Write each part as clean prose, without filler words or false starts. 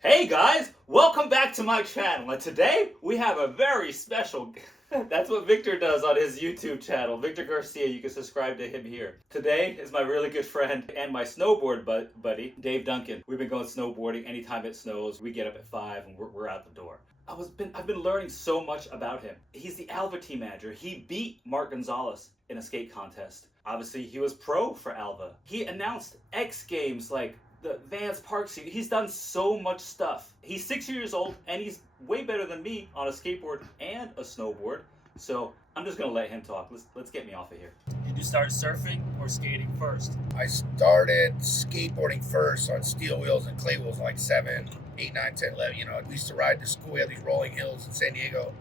Hey guys, welcome back to my channel, and today we have a very special. That's what Victor does on his YouTube channel, Victor Garcia. You can subscribe to him here. Today is my really good friend and my snowboard buddy, Dave Duncan. We've been going snowboarding anytime it snows. We get up at 5 and we're out the door. I've been learning so much about him. He's the Alva team manager. He beat Mark Gonzalez in a skate contest. Obviously, he was pro for Alva. He announced X Games like the Vans Park Series. He's done so much stuff. He's 6 years old and he's way better than me on a skateboard and a snowboard. So I'm just gonna let him talk. Let's get me off of here. Did you start surfing or skating first? I started skateboarding first on steel wheels and clay wheels like 7, 8, 9, 10, 11. You know, we used to ride to school. We had these rolling hills in San Diego.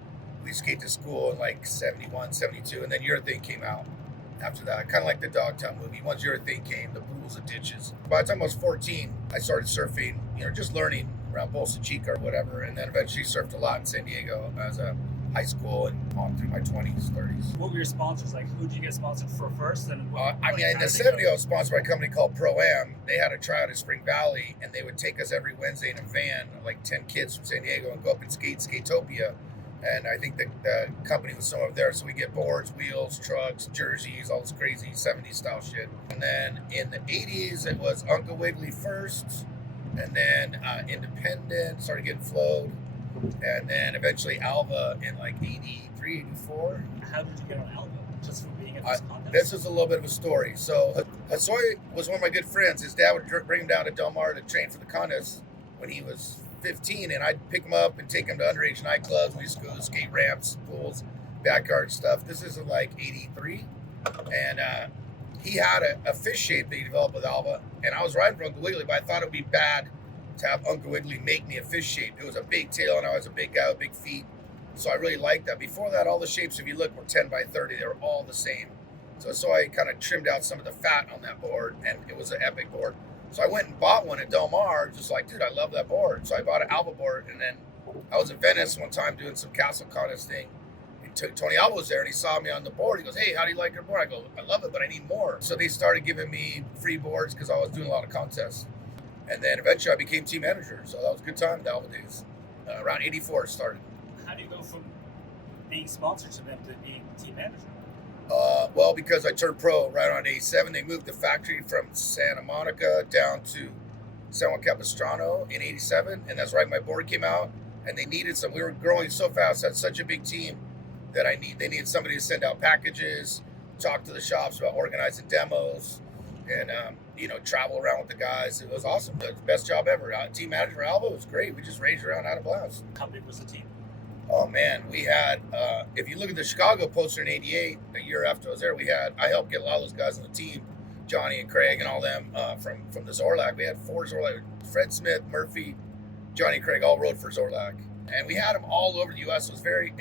We skate to school in like 71, 72, and then Urethane came out after that. Kind of like the Dogtown movie. Once Urethane came, the pools and ditches. By the time I was 14, I started surfing, just learning around Bolsa Chica or whatever, and then eventually surfed a lot in San Diego as a high school and on through my 20s, 30s. What were your sponsors like? Who did you get sponsored for first? And In the 70s, I was sponsored by a company called Pro-Am. They had a tryout in Spring Valley, and they would take us every Wednesday in a van, like 10 kids from San Diego, and go up and skate Skatopia. And I think the company was somewhere there, so we get boards, wheels, trucks, jerseys, all this crazy 70s style shit. And then in the 80s, it was Uncle Wiggily first, and then Independent started getting flowed, and then eventually Alva in like 83, 84. How did you get on Alva? Just from being at this contest? This is a little bit of a story. So Hosoi was one of my good friends. His dad would bring him down to Del Mar to train for the contest when he was 15, and I'd pick him up and take him to underage nightclubs. We used to go to skate ramps, pools, backyard stuff. This is in like 83, and he had a fish shape that he developed with Alva, and I was riding for Uncle Wiggily, but I thought it would be bad to have Uncle Wiggily make me a fish shape. It was a big tail, and I was a big guy with big feet, so I really liked that. Before that, all the shapes, if you look, were 10 by 30. They were all the same. So I kind of trimmed out some of the fat on that board, and it was an epic board. So I went and bought one at Del Mar, just like, dude, I love that board. So I bought an Alva board, and then I was in Venice one time doing some castle contest thing. And Tony Alva was there, and he saw me on the board. He goes, hey, how do you like your board? I go, I love it, but I need more. So they started giving me free boards because I was doing a lot of contests. And then eventually I became team manager. So that was a good time, the Alva days. Around 84 it started. How do you go from being sponsored to them to being team manager? Well, because I turned pro right on 87, they moved the factory from Santa Monica down to San Juan Capistrano in 87, and that's right, my board came out, and they needed some. We were growing so fast, had such a big team that they needed somebody to send out packages, talk to the shops about organizing demos, and travel around with the guys. It was awesome. It was the best job ever. Team manager Alva was great. We just raged around, had a blast. How big was the team? Oh man, we had, if you look at the Chicago poster in 88, a year after I was there, I helped get a lot of those guys on the team, Johnny and Craig and all them from the Zorlak. We had 4 Zorlak, Fred Smith, Murphy, Johnny and Craig all rode for Zorlak. And we had them all over the U.S. It was very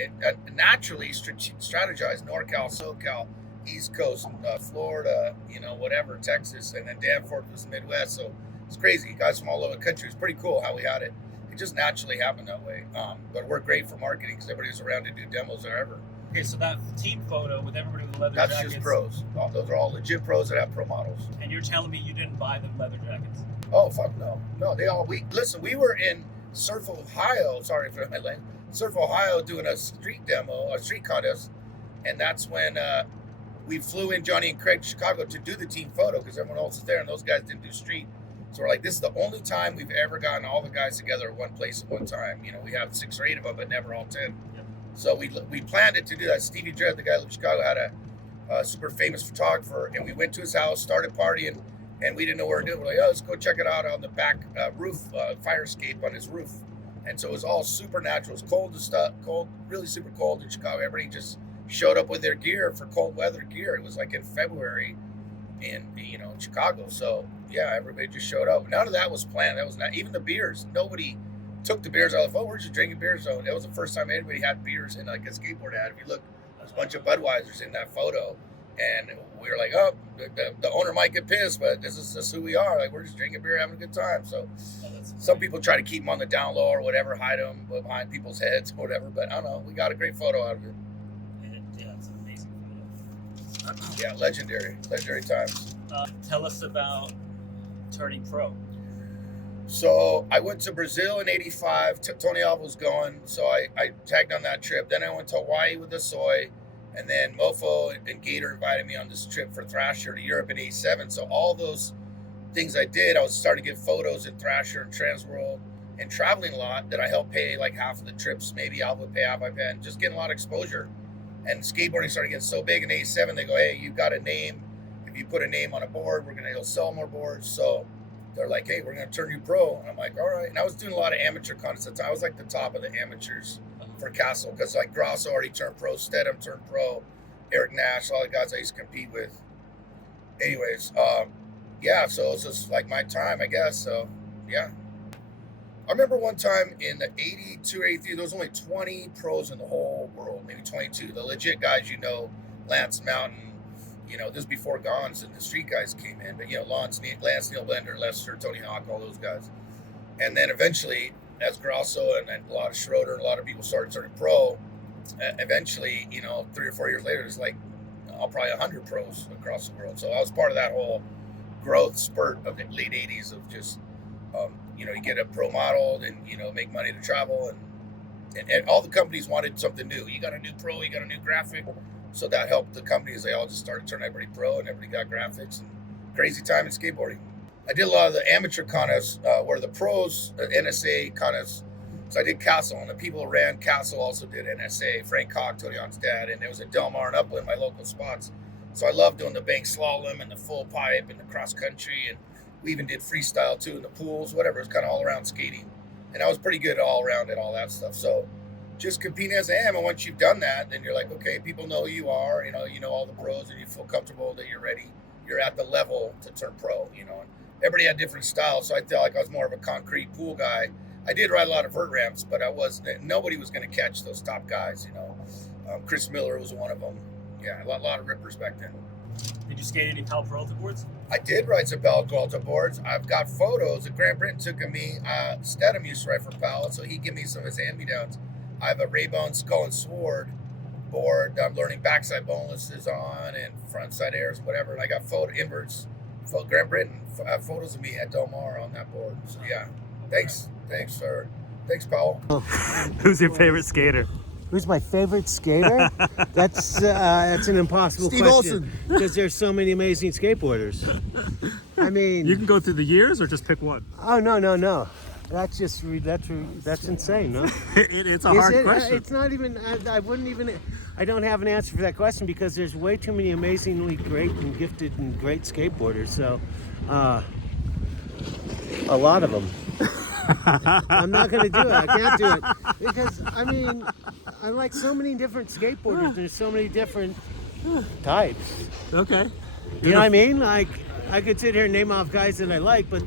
naturally strategized, NorCal, SoCal, East Coast, Florida, whatever, Texas, and then Danforth was the Midwest. So it's crazy. Guys from all over the country. It's pretty cool how we had it. It just naturally happened that way. But it worked great for marketing because everybody was around to do demos wherever. Okay, so that team photo with everybody with the leather That's jackets. just pros. Those are all legit pros that have pro models. And you're telling me you didn't buy the leather jackets? Oh, fuck no. No, we were in Surf, Ohio. Sorry for my language. Surf, Ohio doing a street demo, a street contest. And that's when we flew in Johnny and Craig to Chicago to do the team photo because everyone else is there and those guys didn't do street. So we're like, this is the only time we've ever gotten all the guys together at one place at one time. We have 6 or 8 of them, but never all 10. Yep. So we planned it to do that. Stevie Dredd, the guy who lived in Chicago, had a super famous photographer, and we went to his house, started partying, and we didn't know where to do it. We're like, let's go check it out on the back roof, fire escape on his roof. And so it was all super natural. It was cold and stuff, really super cold in Chicago. Everybody just showed up with their gear for cold weather gear. It was like in February in Chicago. So yeah, everybody just showed up. None of that was planned. That was not even the beers. Nobody took the beers out of the phone. We're just drinking beers. So that was the first time anybody had beers in like a skateboard ad. If you look, there's a bunch of Budweisers in that photo, and we were like, oh, the owner might get pissed, but this is who we are. Like, we're just drinking beer, having a good time. So some people try to keep them on the down low or whatever, hide them behind people's heads or whatever. But I don't know. We got a great photo out of it. Yeah, it's an amazing photo. Yeah, legendary times. Tell us about turning pro. So I went to Brazil in '85. Tony Alva was going, so I tagged on that trip. Then I went to Hawaii with Hosoi, and then Mofo and Gator invited me on this trip for Thrasher to Europe in '87. So all those things I did, I was starting to get photos in Thrasher and Transworld and traveling a lot that I helped pay like half of the trips. Maybe Alva would pay, half I pay, and just getting a lot of exposure. And skateboarding started getting so big in '87. They go, hey, you got a name. If you put a name on a board, we're gonna sell more boards. So they're like, hey, we're going to turn you pro. And I'm like, all right. And I was doing a lot of amateur contests at the time. I was like the top of the amateurs for Castle because like Garcia already turned pro, Stedham turned pro, Eric Nash, all the guys I used to compete with. Anyways, yeah, so it's just like my time, I guess. So, yeah. I remember one time in the 82, 83, there was only 20 pros in the whole world, maybe 22. The legit guys, Lance Mountain, this is before Gons and the street guys came in, but Lance Neil Blender, Lester, Tony Hawk, all those guys. And then eventually, as Grosso and a lot of Schroeder and a lot of people started turning pro, eventually, 3 or 4 years later, there's like probably 100 pros across the world. So I was part of that whole growth spurt of the late 80s of just, you get a pro model and, make money to travel. And all the companies wanted something new. You got a new pro, you got a new graphic. So that helped the companies. They all just started turning everybody pro and everybody got graphics and crazy time in skateboarding. I did a lot of the amateur contests where the pros, NSA contests. So I did Castle, and the people who ran Castle also did NSA. Frank Koch, Tony Hawk's dad, and it was at Del Mar and Upland, my local spots. So I loved doing the bank slalom and the full pipe and the cross country, and we even did freestyle too in the pools, whatever. It was kind of all around skating, and I was pretty good all around at all that stuff. So just competing as I am, and once you've done that, then you're like, okay, people know who you are, you know all the pros, and you feel comfortable that you're ready. You're at the level to turn pro, And everybody had different styles, so I felt like I was more of a concrete pool guy. I did ride a lot of vert ramps, but nobody was going to catch those top guys, Chris Miller was one of them. Yeah, a lot of rippers back then. Did you skate any Pal Peralta boards? I did ride some Pal Peralta boards. I've got photos that Grant Britton took of me. Stedham used to ride for Pal, so he gave me some of his hand-me-downs. I have a Raybone Skull and Sword board. I'm learning backside bonelesses on and frontside airs, whatever. And I got photo inverts. Grant Britton photos of me at Del Mar on that board. So yeah, thanks, Paul. Who's your favorite skater? Who's my favorite skater? That's an impossible Steve question. Olsen. Because there's so many amazing skateboarders. I mean, You can go through the years or just pick one. oh no. That's insane, no? It's a hard question. It's not even. I wouldn't even. I don't have an answer for that question because there's way too many amazingly great and gifted and great skateboarders. So, a lot of them. I'm not going to do it. I can't do it because I like so many different skateboarders. There's so many different types. Okay. You know what I mean? Like I could sit here and name off guys that I like, but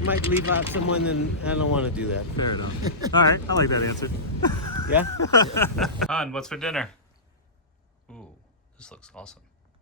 might leave out someone, and I don't want to do that. Fair enough. All right, I like that answer. Yeah. Han, what's for dinner? Ooh, this looks awesome.